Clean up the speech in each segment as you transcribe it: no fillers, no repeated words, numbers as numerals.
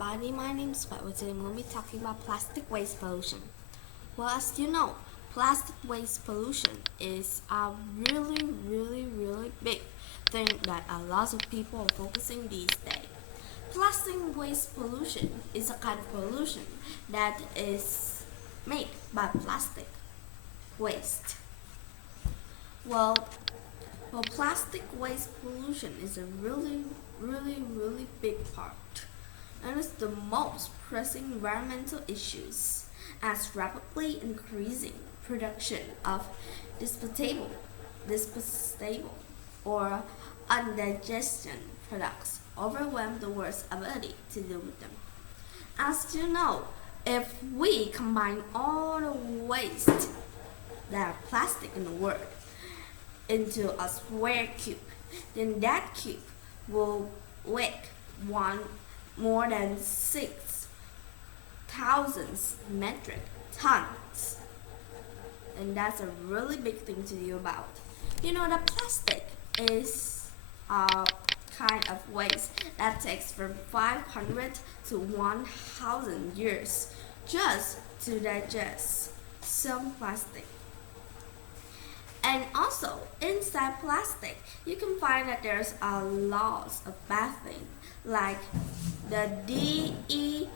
everybody, my name is White. Today we'll be talking about plastic waste pollution. Well, as you know, plastic waste pollution is a really big thing that a lot of people are focusing these days. Plastic waste pollution is a kind of pollution that is made by plastic waste. Well, plastic waste pollution is a really big part, and it's the most pressing environmental issues as rapidly increasing production of disposable or undigested products overwhelm the world's ability to deal with them. As you know, if we combine all the waste that are plastic in the world into a square cube, then that cube will weigh one more than 6,000 metric tons. And that's a really big thing to do about. You know that plastic is a kind of waste that takes from 500 to 1,000 years just to digest some plastic. And also, inside plastic, you can find that there's a lot of bad things like the DEPH,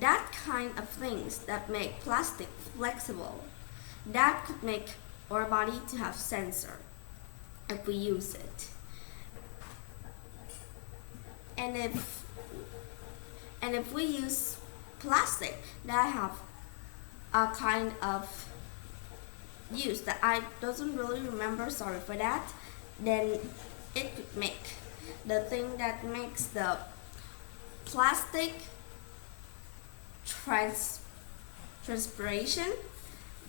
that kind of things that make plastic flexible, that could make our body to have sensor if we use it. And if we use plastic that have a kind of use that I doesn't really remember, sorry for that, then it could make the thing that makes the plastic transpiration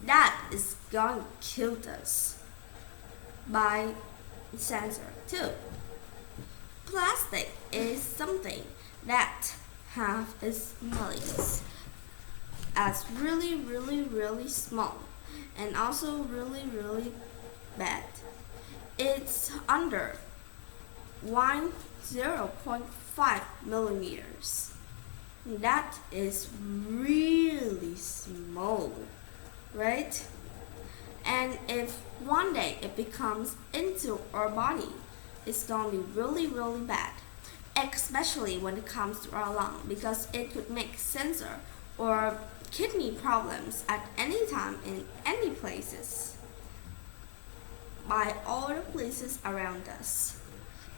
that is going to kill us by sensor too. Plastic is something that have its molecules as really small and also really bad. It's under 0.5 millimeters. That is really small, right? And if one day it becomes into our body, it's gonna be really bad, especially when it comes to our lung, because it could make cancer or kidney problems at any time in any places by all the places around us.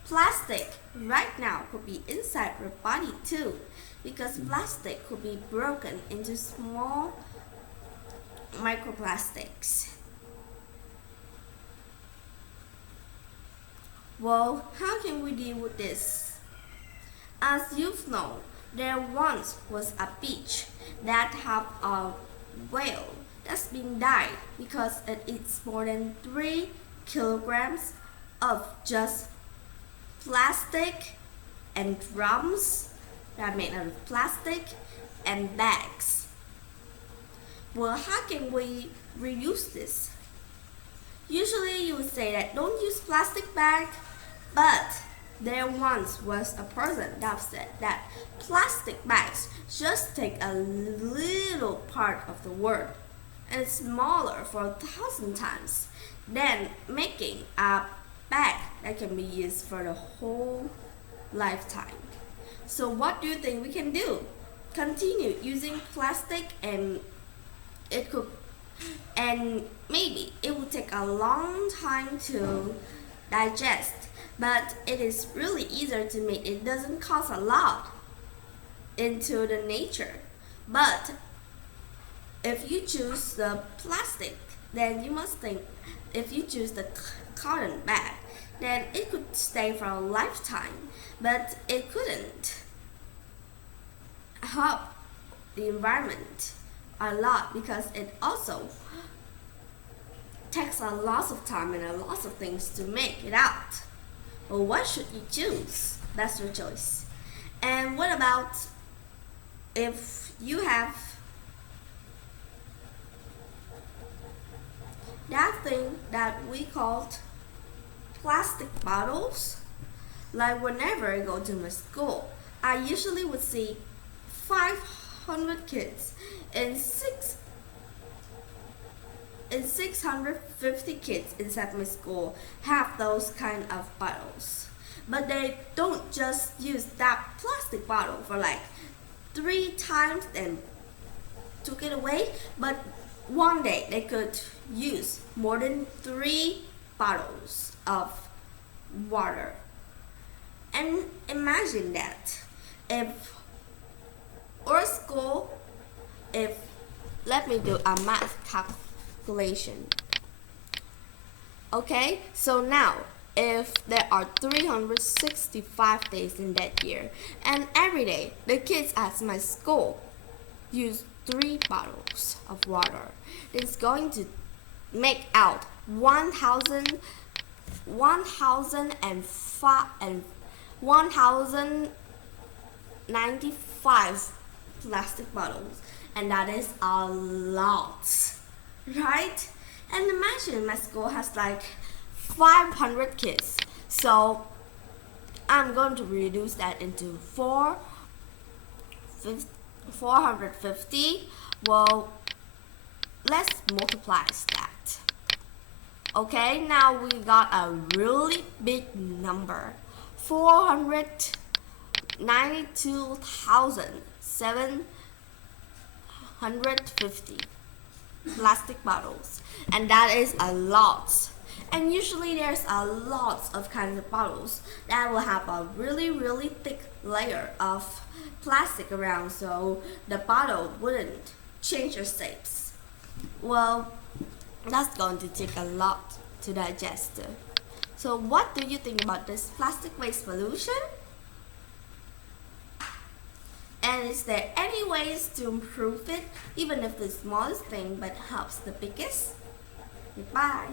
Plastic right now could be inside our body too, because plastic could be broken into small microplastics. Well, how can we deal with this? As you know, there once was a beach that had a whale that's been died because it eats more than 3 kilograms of just plastic and drums that are made out of plastic and bags. Well, how can we reuse this? Usually you would say that don't use plastic bag, but there once was a person that said that plastic bags just take a little part of the world and smaller for 1,000 times than making a bag that can be used for the whole lifetime. So what do you think we can do? Continue using plastic, and it could, and maybe it will take a long time to digest, but it is really easier to make. It doesn't cost a lot into the nature. But if you choose the plastic, then you must think, if you choose the cotton bag, then it could stay for a lifetime, but it couldn't help the environment a lot because it also takes a lot of time and a lot of things to make it out. Well, what should you choose? That's your choice. And what about if you have that thing that we called plastic bottles? Like whenever I go to my school, I usually would see 500 kids and 650 kids inside my school have those kind of bottles. But they don't just use that plastic bottle for like 3 times and took it away, but one day they could use more than 3 bottles of water. And imagine that if our school, if let me do a math calculation. Okay, so now if there are 365 days in that year, and every day the kids at my school use 3 bottles of water, it's going to make out 1,095 plastic bottles, and that is a lot, right? And imagine my school has like 500 kids, so I'm going to reduce that into 450. Well, let's multiply that. Okay, now we got a really big number, 492,750 plastic bottles, and that is a lot. And usually there's a lot of kinds of bottles that will have a really thick layer of plastic around, so the bottle wouldn't change their shapes. Well, that's going to take a lot to digest. So what do you think about this plastic waste pollution? And is there any ways to improve it, even if the smallest thing but helps the biggest? Goodbye.